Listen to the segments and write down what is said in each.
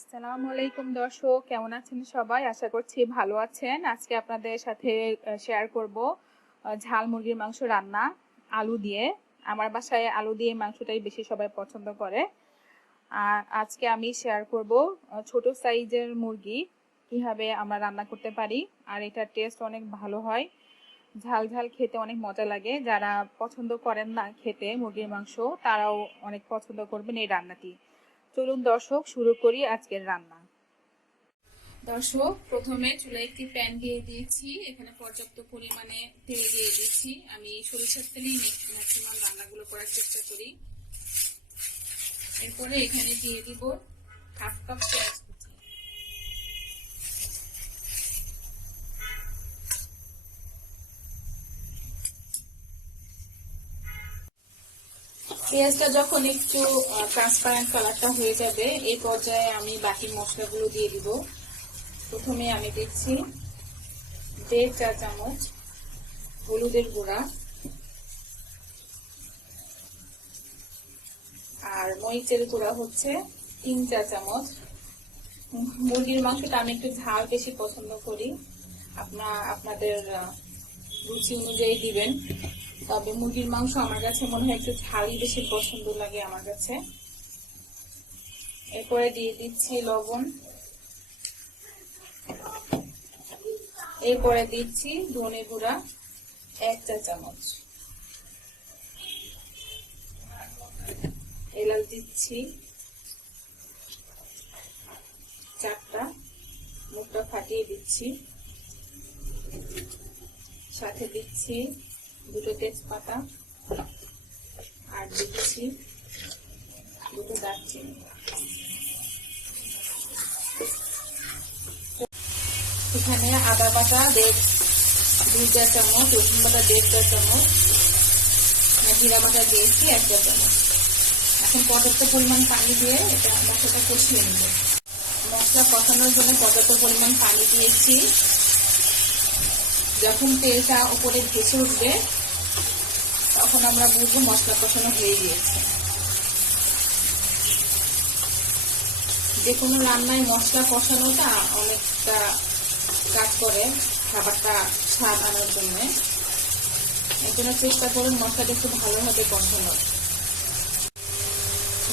আসসালামু আলাইকুম দর্শক, কেমন আছেন সবাই? আশা করছি ভালো আছেন। আজকে আপনাদের সাথে শেয়ার করব ঝাল মুরগির মাংস রান্না আলু দিয়ে। আমার বাসায় আলু দিয়ে মাংসটাই বেশি সবাই পছন্দ করে। আর আজকে আমি শেয়ার করব ছোট সাইজের মুরগি কিভাবে আমরা রান্না করতে পারি। আর এটার টেস্ট অনেক ভালো হয়, ঝাল ঝাল খেতে অনেক মজা লাগে। যারা পছন্দ করেন না খেতে মুরগির মাংস, তারাও অনেক পছন্দ করবেন এই রান্নাটি। চলুন দর্শক, শুরু করি আজকের রান্না। দর্শক, প্রথমে চুলায় একটি প্যান দিয়ে দিয়েছি। এখানে পর্যাপ্ত পরিমাণে তেল দিয়ে দিয়েছি। আমি সরিষার তেলেই ম্যাক্সিমাম রান্নাগুলো করার চেষ্টা করি। এরপরে এখানে দিয়ে দিব হাফ কাপ পেঁয়াজ কুচি। পেঁয়াজটা যখন একটু ট্রান্সপারেন্ট কালারটা হয়ে যাবে, এই পর্যায়ে আমি বাকি মশলাগুলো দিয়ে দিব। প্রথমে আমি দিচ্ছি 1.5 চা চামচ হলুদের গুঁড়া, আর মরিচের গুঁড়া হচ্ছে 3 চা চামচ। মুরগির মাংসটা আমি একটু ঝাল বেশি পছন্দ করি, আপনাদের রুচি অনুযায়ী দিবেন। তবে মুরগির মাংস আমার কাছে মনে হয় একটু ঝালই বেশি পছন্দ লাগে আমার কাছে। এরপরে দিয়ে দিচ্ছি লবণ, এরপরে দিচ্ছি ধনে গুঁড়া 1 চা চামচ, এলাচ দিচ্ছি 4টা, মুখটা ফাটিয়ে দিচ্ছি। সাথে দিচ্ছি 2টো তেজপাতা, আর দিচ্ছি 2টো দারচিনি। এখানে আদা বাটা 2 চা চামচ, রসুন বাটা 1.5 চা চামচ, জিরা বাটা দিয়েছি 1 চা চামচ। এখন পর্যাপ্ত পরিমাণ পানি দিয়ে এটা মশলাটা কষিয়ে নেব। মশলা কষানোর জন্য পর্যাপ্ত পরিমাণ পানি দিয়েছি। যখন তেলটা উপরে ভেসে উঠবে, তখন আমরা বুঝবো মশলা কষানো হয়ে গিয়েছে। যে কোনো রান্নায় মশলা কষানোটা অনেকটা কাজ করে খাবারটা স্বাদ আনার জন্য। এর জন্য চেষ্টা করুন মশলাটা একটু ভালোভাবে কষানো।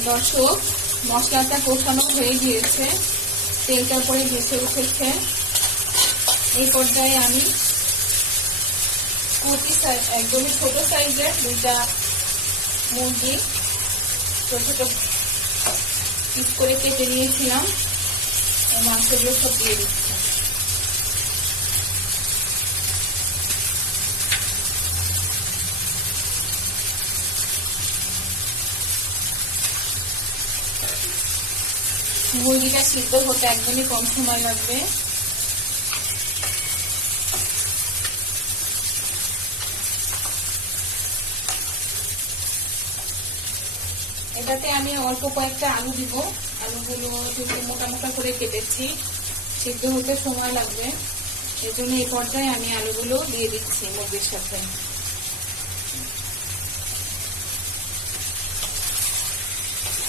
দর্শক, মশলাটা কষানো হয়ে গিয়েছে, তেলটা উপরে ভেসে উঠেছে। এই পর্যায়ে আমি একদমই ছোট সাইজের 2টা মুরগি ছোট ছোট পিস করে কেটে নিয়েছিলাম, এই মাংসগুলো সব দিয়ে দিচ্ছি। মুরগিটা সিদ্ধ হতে একদমই কম সময় লাগবে। এটাতে আমি অল্প কয়েকটা আলু দিব। আলুগুলো একটু মোটা মোটা করে কেটেছি, সিদ্ধ হতে সময় লাগবে। এর জন্য এই পর্যায়ে আমি আলুগুলো দিয়ে দিচ্ছি মুরগির সাথে।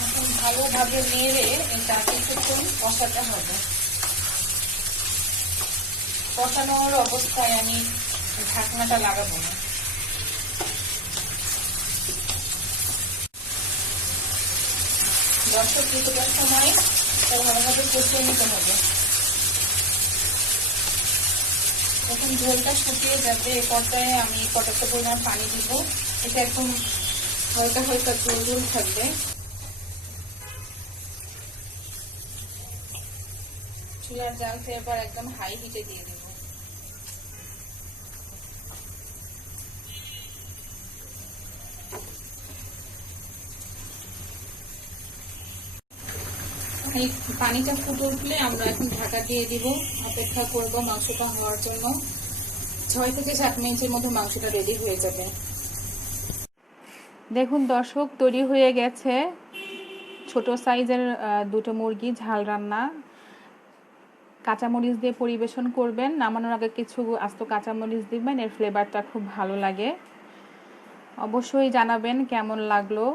এখন ভালোভাবে নেড়ে এটা কিছুক্ষণ কষাতে হবে। কষানোর অবস্থায় আমি ঢাকনাটা লাগাবো না। দর্শক, কিছুটা সময় ভালোভাবে কষিয়ে নিতে হবে। যখন ঝোলটা শুকিয়ে যাবে, এই পর্যায়ে আমি পর্যাপ্ত পরিমাণ পানি দিব। এটা একদম হালকা হালকা ঝোল ঝোল থাকবে। চুলার জালটা এবার একদম হাই হিটে দিয়ে দেব। এই পানিটা ফুটে উঠলে আমরা এখন ঢাকা দিয়ে দিব। অপেক্ষা করব মাংসটা হওয়ার জন্য। 6 থেকে 7 মিনিটের মধ্যে মাংসটা রেডি হয়ে যাবে। দেখুন দর্শক, তৈরি হয়ে গেছে ছোট সাইজের 2টো মুরগি ঝাল রান্না। কাঁচামরিচ দিয়ে পরিবেশন করবেন। নামানোর আগে কিছু আস্ত কাঁচামরিচ দিবেন, এর ফ্লেভারটা খুব ভালো লাগে। অবশ্যই জানাবেন কেমন লাগলো।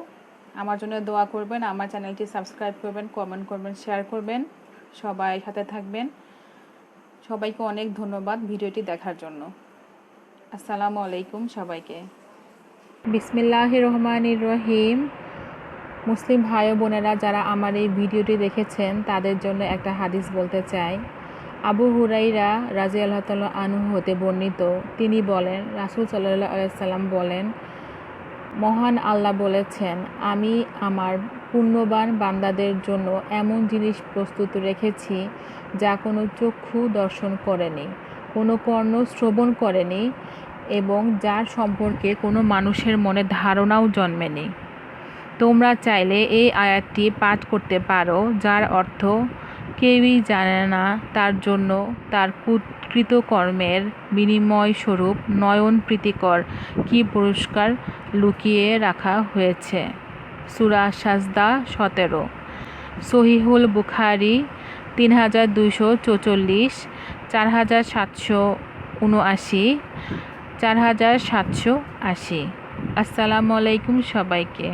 আমার জন্য দোয়া করবেন, আমার চ্যানেলটি সাবস্ক্রাইব করবেন, কমেন্ট করবেন, শেয়ার করবেন। সবাই সাথে থাকবেন। সবাইকে অনেক ধন্যবাদ ভিডিওটি দেখার জন্য। আসসালামু আলাইকুম সবাইকে। বিসমিল্লাহির রহমানির রহিম। মুসলিম ভাই ও বোনেরা যারা আমার এই ভিডিওটি দেখেছেন তাদের জন্য একটা হাদিস বলতে চাই। আবু হুরাইরা রাদিয়াল্লাহু তাআলা আনহু হতে বর্ণিত, তিনি বলেন, রাসূল সাল্লাল্লাহু আলাইহি সাল্লাম বলেন, মহান আল্লাহ বলেছেন, আমি আমার পুণ্যবান বান্দাদের জন্য এমন জিনিস প্রস্তুত রেখেছি যা কোনো চক্ষু দর্শন করেনি, কোনো কর্ণ শ্রবণ করেনি এবং যার সম্পর্কে কোনো মানুষের মনে ধারণাও জন্মেনি। তোমরা চাইলে এই আয়াতটি পাঠ করতে পারো, যার অর্থ কেউই জানে না তার জন্য তার কৃতকর্মের বিনিময় স্বরূপ নয়ন প্রীতিকর কি পুরস্কার লুকিয়ে রাখা হয়েছে। সূরা সাজদা 17। সহিহুল বুখারী 3244, 4779, 4780। আসসালামু আলাইকুম সবাইকে।